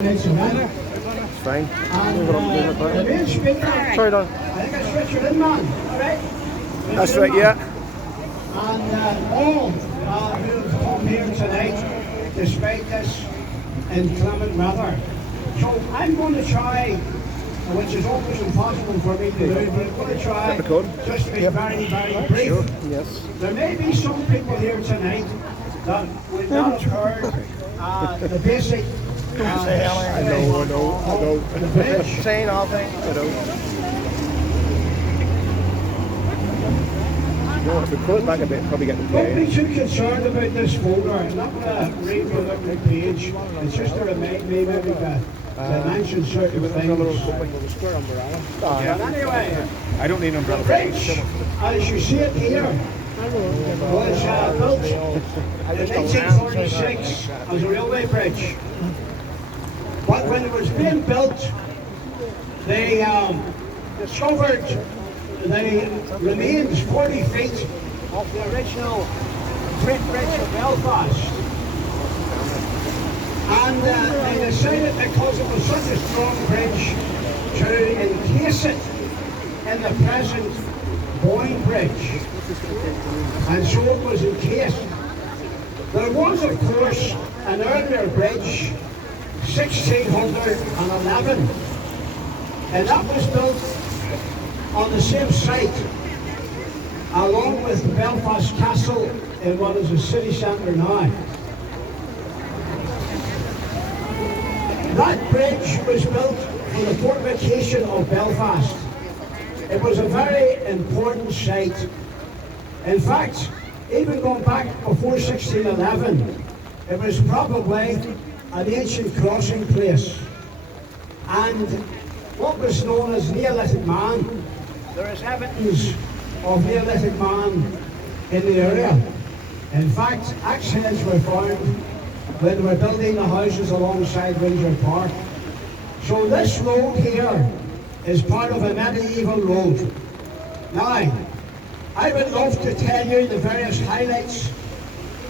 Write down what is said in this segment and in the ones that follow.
It's fine. And the main speaker, Sorry, Don. I think it's Richard Inman, alright? That's right, yeah. And all who have come here tonight, despite this inclement weather. So I'm going to try, which is almost impossible for me to do, but I'm going to try just to be very, very brief. Sure. Yes. There may be some people here tonight that would not have heard the basic I know. the bridge. Saying all things, No, if we pull it back a bit, probably get the Don't play. be too concerned about this folder. I'm not going to read from every page. It's just to remind me maybe to mention certain things. But anyway, I don't need an umbrella. the bridge, as you see it here, was built in 1846 as a railway bridge. But when it was being built, they discovered the remains 40 feet of the original Great Bridge of Belfast. And they decided, because it was such a strong bridge, to encase it in the present Boyne Bridge. And so it was encased. There was, of course, an earlier bridge, 1611, and that was built on the same site, along with Belfast Castle in what is the city centre now. That bridge was built for the fortification of Belfast. It was a very important site. In fact, even going back before 1611, it was probably an ancient crossing place. And what was known as Neolithic man, there is evidence of Neolithic man in the area. In fact, axe heads were found when they were building the houses alongside Windsor Park. So this road here is part of a medieval road. Now, I would love to tell you the various highlights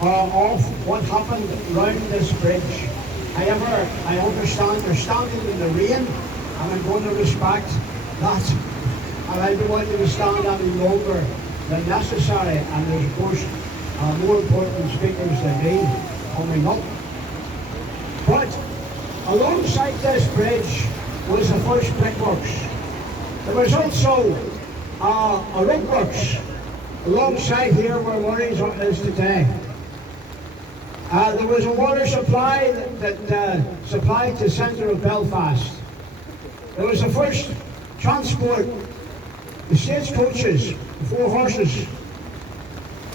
of what happened around this bridge. However, I understand they're standing in the rain, and I'm going to respect that. And I don't want you to stand any longer than necessary. And there's, of course, more important speakers than me coming up. But alongside this bridge was the first brickworks. There was also a roadworks alongside here where Murray's is today. There was a water supply that supplied the centre of Belfast. There was the first transport, the stagecoaches, the 4 horses.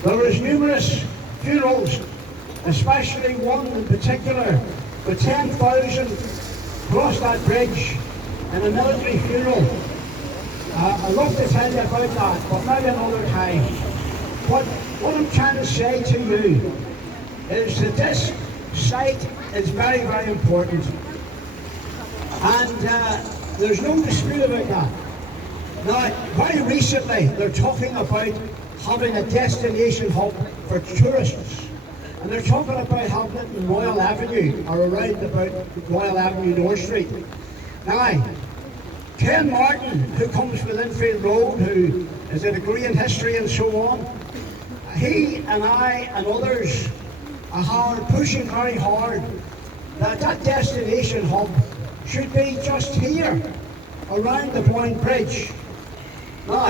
There was numerous funerals, especially one in particular, with 10,000 crossed that bridge in a military funeral. I'd love to tell you about that, but maybe another time. But what I'm trying to say to you is that this site is very, very important. And there's no dispute about that. Now, very recently, they're talking about having a destination hub for tourists. And they're talking about having it in Royal Avenue, or around about Royal Avenue, North Street. Now, Ken Martin, who comes with Enfield Road, who is a degree in history and so on, he and I and others are pushing very hard that that destination hub should be just here, around the Boyne Bridge. Now,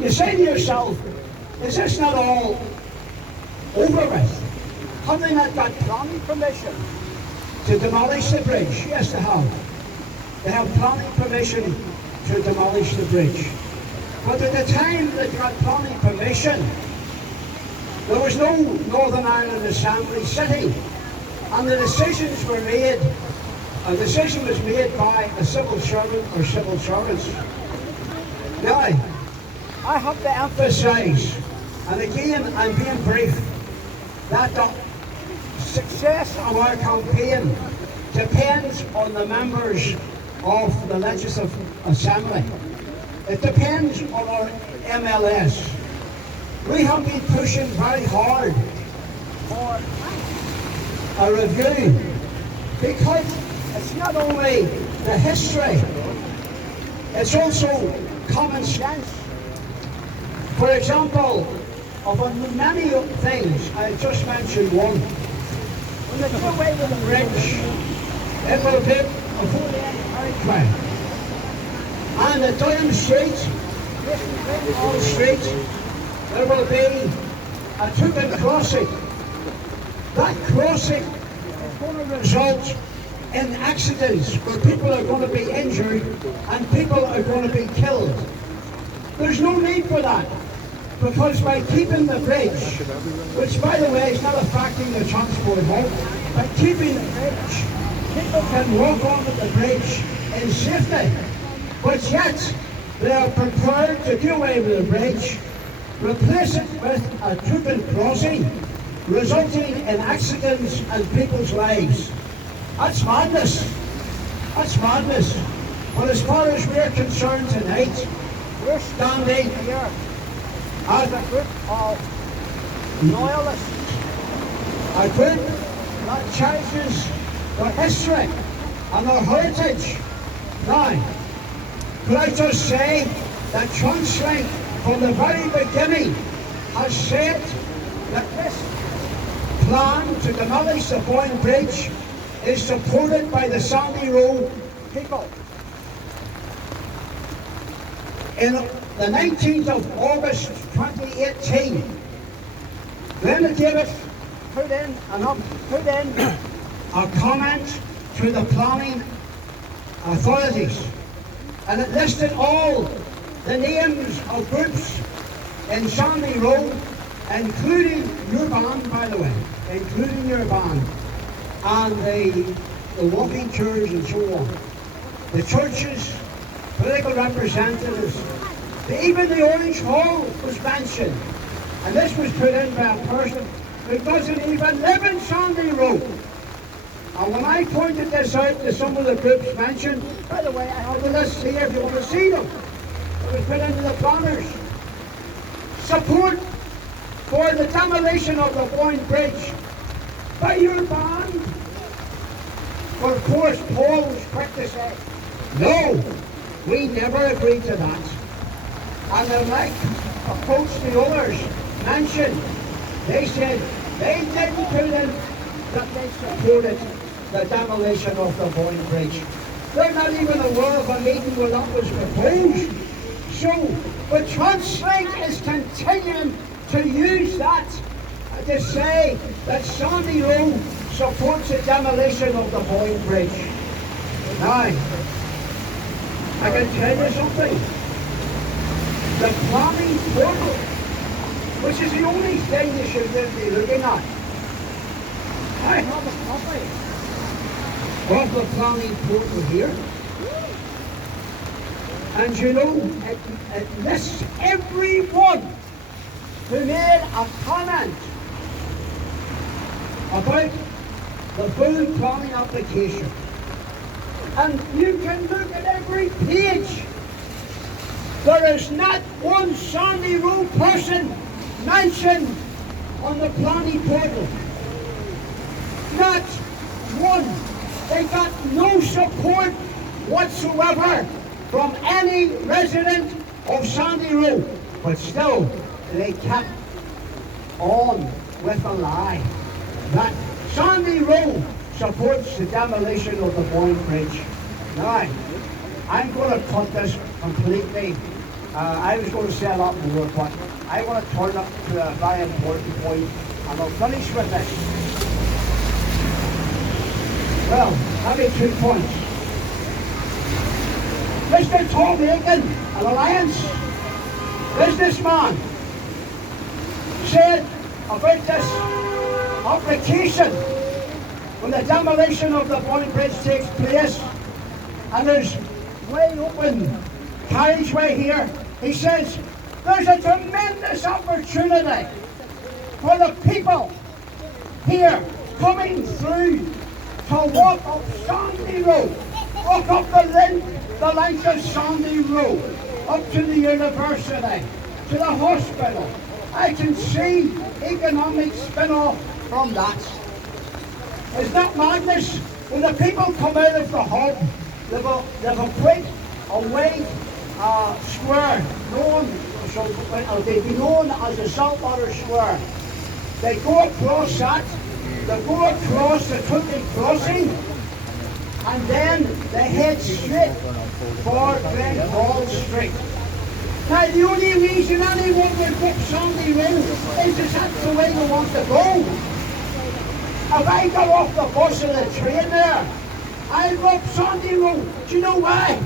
you say to yourself, is this not all over with? Have they not got planning permission to demolish the bridge? Yes, they have. They have planning permission to demolish the bridge. But at the time they got planning permission, there was no Northern Ireland Assembly sitting, and the decisions were made. A decision was made by a civil servant or civil servants. Now, I have to emphasise, and again I'm being brief, that the success of our campaign depends on the members of the Legislative Assembly. It depends on our MLS. We have been pushing very hard for a review because it's not only the history, it's also common sense. For example, of many things, I just mentioned one. When they do away with the bridge, it will be before the end of carriageway. And at Durham Street, Wall Street, there will be a token crossing. That crossing is going to result in accidents where people are going to be injured and people are going to be killed. There's no need for that, because by keeping the bridge, which by the way is not affecting the transport home, by keeping the bridge, people can walk onto the bridge in safety. But yet, they are prepared to do away with the bridge, replace it with a token crossing, resulting in accidents and people's lives. That's madness. That's madness. But as far as we're concerned tonight, we're standing here as a group of loyalists, a group that cherishes their history and their heritage. Now, could I just say that Translink from the very beginning has said that this plan to demolish the Boyne Bridge is supported by the Sandy Row people. In the 19th of August 2018, Linda Davis put in a comment to the planning authorities, and it listed all the names of groups in Sandy Row, including your band, by the way, including your band, and the walking tours and so on. The churches, political representatives, even the Orange Hall was mentioned. And this was put in by a person who doesn't even live in Sandy Row. And when I pointed this out to some of the groups mentioned, by the way, I have the list here if you want to see them. It was put into the planners. Support for the demolition of the Boyne Bridge by your band. But of course, Paul was quick to say, no, we never agreed to that. And then, like approach the others mentioned, they said they didn't put in that they supported the demolition of the Boyne Bridge. They're not even aware of a meeting where that was proposed. So, the Translink is continuing to use that to say that Sandy Row supports the demolition of the Boyne Bridge. Now, I can tell you something. The planning portal, which is the only thing you should really be looking at. I have a copy of the planning portal here. And you know, it lists everyone who made a comment about the full planning application. And you can look at every page. There is not one Sandy Row person mentioned on the planning portal. Not one. They got no support whatsoever from any resident of Sandy Row. But still, they kept on with the lie that Sandy Row supports the demolition of the Boyne Bridge. Now, I'm going to cut this completely. I was going to say a lot more, but I want to turn up to a very important point, and I'll finish with this. Well, maybe 2 points. Mr. Tom Aiken, an Alliance businessman, said about this application when the demolition of the Boyne Bridge takes place, and there's way open carriageway here. He says there's a tremendous opportunity for the people here coming through to walk up Sandy Row, walk up the length of Sandy Row, up to the university, to the hospital. I can see economic spin-off from that. Is that madness? When the people come out of the hub, they've a quite a wide square, they be known as the Saltwater Square. They go across that, they go across the Tooting Crossing, and then they head straight for Glen Hall Street. Now the only reason anyone would book Sandy Ring is that's the way they want to go. If I got off the bus or the train there, I'd go up Sandy Road. Do you know why?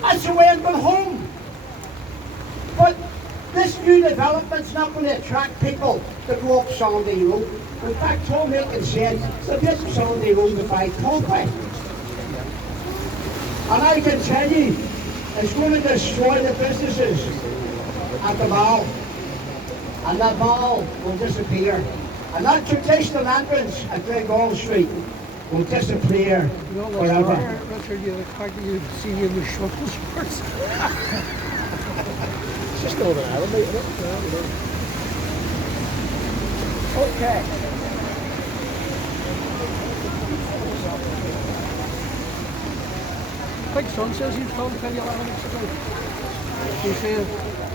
That's the way I'm going home. But this new development's not going to attract people to go up Sandy Road. In fact, Tom Aiken said the bit of Sandy Road to buy concrete. And I can tell you, it's going to destroy the businesses at the mall. And that mall will disappear. And that traditional entrance at Glengal Street will disappear forever. Richard, you'd expect you to see you in the shuttle sports. It's just over an hour, mate. Okay. Big son says he's told to tell you 11 weeks ago. He's saying,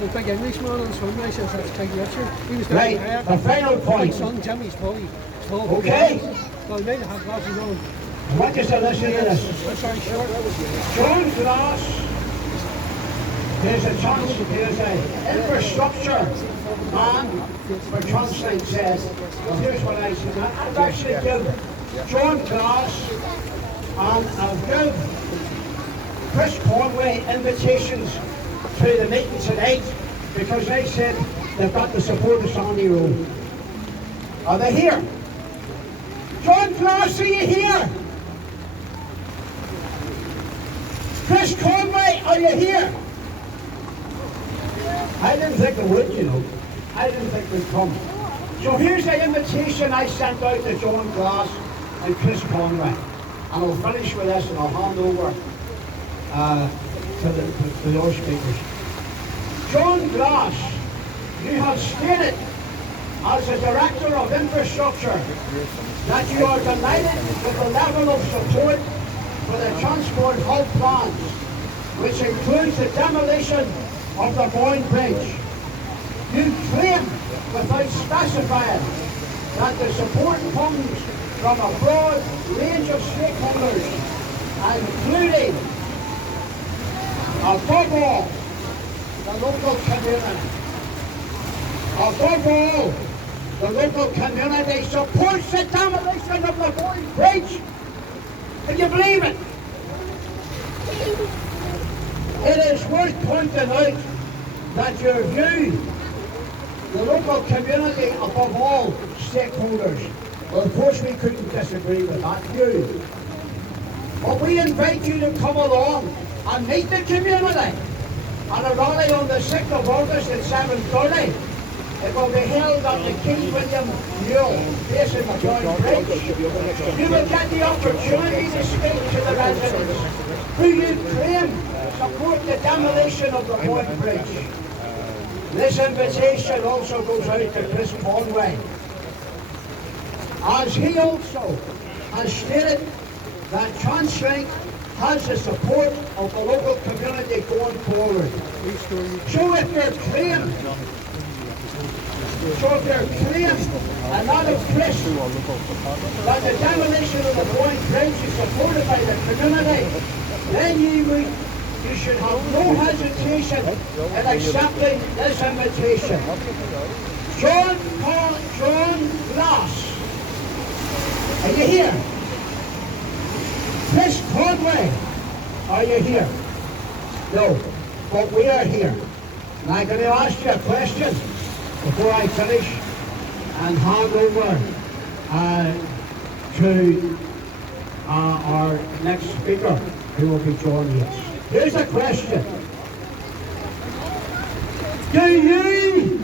the big Englishman on Sunday says that's King Richard. He was Right, the final Big point. son Jimmy's fully. Okay. Well, he might have glasses on. I want you to listen to this. Sorry, short. John Glass, there's a chance, there's an infrastructure man, where Johnson says, well, here's what I said. I've actually given John Glass and I've given Chris Conway invitations to the meeting tonight because they said they've got the support of Sandy Road. Are they here? John Glass, are you here? Chris Conway, are you here? I didn't think it would, you know. I didn't think we'd come. So here's the invitation I sent out to John Glass and Chris Conway. And I'll finish with this and I'll hand over to the other speakers. John Glass, you have stated as the Director of Infrastructure that you are delighted with the level of support for the transport hub plans, which includes the demolition of the Boyne Bridge. You claim, without specifying, that the support comes from a broad range of stakeholders, including, above all, the local community. Above all, the local community supports the demolition of the Boyne Bridge. Can you believe it? It is worth pointing out that your view, the local community above all stakeholders, well, of course we couldn't disagree with that view. But we invite you to come along and meet the community at a rally on the 6th of August at 7:30. It will be held at the King William Mule, facing the Boyne Bridge. You will get the opportunity to speak to the residents who you claim support the demolition of the Boyne Bridge. This invitation also goes out to Chris Conway, as he also has stated that Translink has the support of the local community going forward. So if you're claim, and not of Chris, that the demolition of the Boyne Bridge is supported by the community, then you should have no hesitation in accepting this invitation. John Glass, are you here? Chris Conway, are you here? No, but we are here. And I'm going to ask you a question before I finish and hand over to our next speaker, who will be joining us. Here's a question. Do you,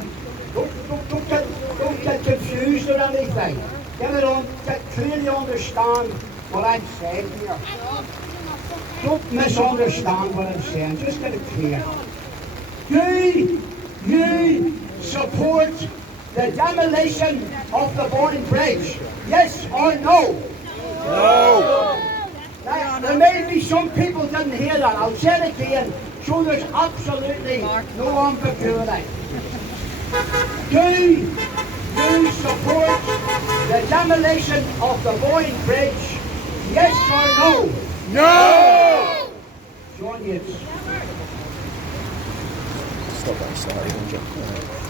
don't get confused or anything. Clearly understand what I'm saying here. Don't misunderstand what I'm saying, just get it clear. Do you support the demolition of the Boyne Bridge? Yes or no? No. Now, there may be some people didn't hear that. I'll say it again. So there's absolutely no ambiguity. Do you support the demolition of the Boyne Bridge? Yes or no? No! John Yates. Stop that slightly, won't you?